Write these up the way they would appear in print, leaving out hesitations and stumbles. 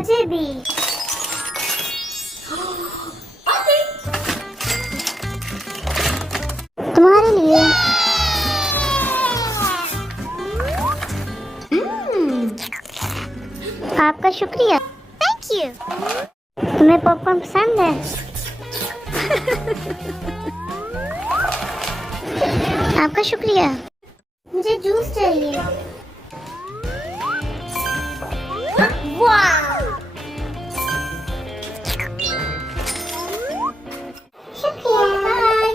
मुझे भी। तुम्हारे लिए। आपका शुक्रिया। Thank you. तुम्हें पॉपकॉर्न पसंद है? आपका शुक्रिया। मुझे जूस चाहिए। वाह! शुक्रिया। बाय।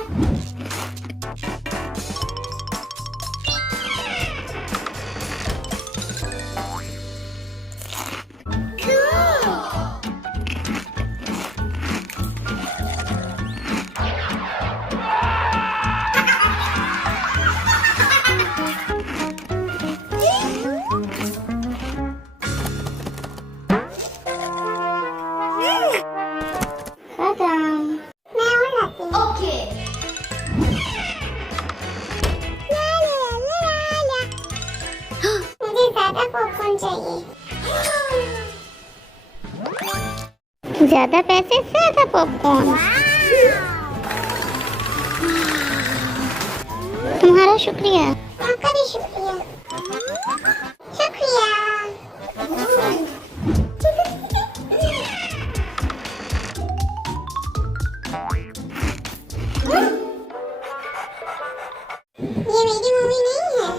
पॉपकॉर्न चाहिए। ज्यादा पैसे ज्यादा पॉपकॉर्न। तुम्हारा शुक्रिया। आपका भी शुक्रिया। शुक्रिया। ये मेरी मम्मी नहीं है।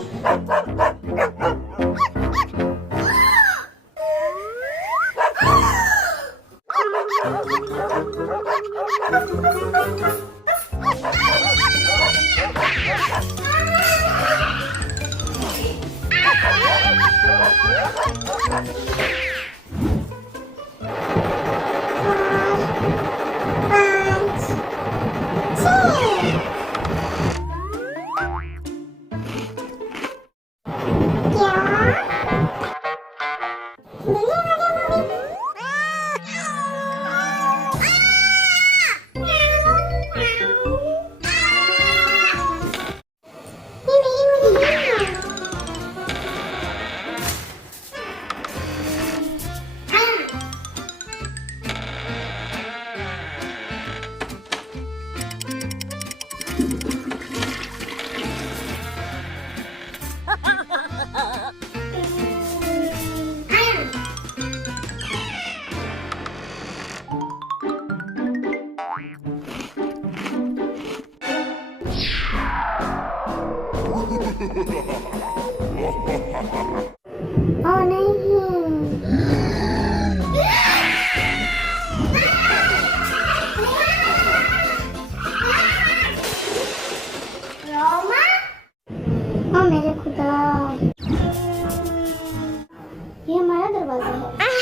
Oh नहीं। रोमा? ओ मेरे खुदा, ये हमारा दरवाजा है।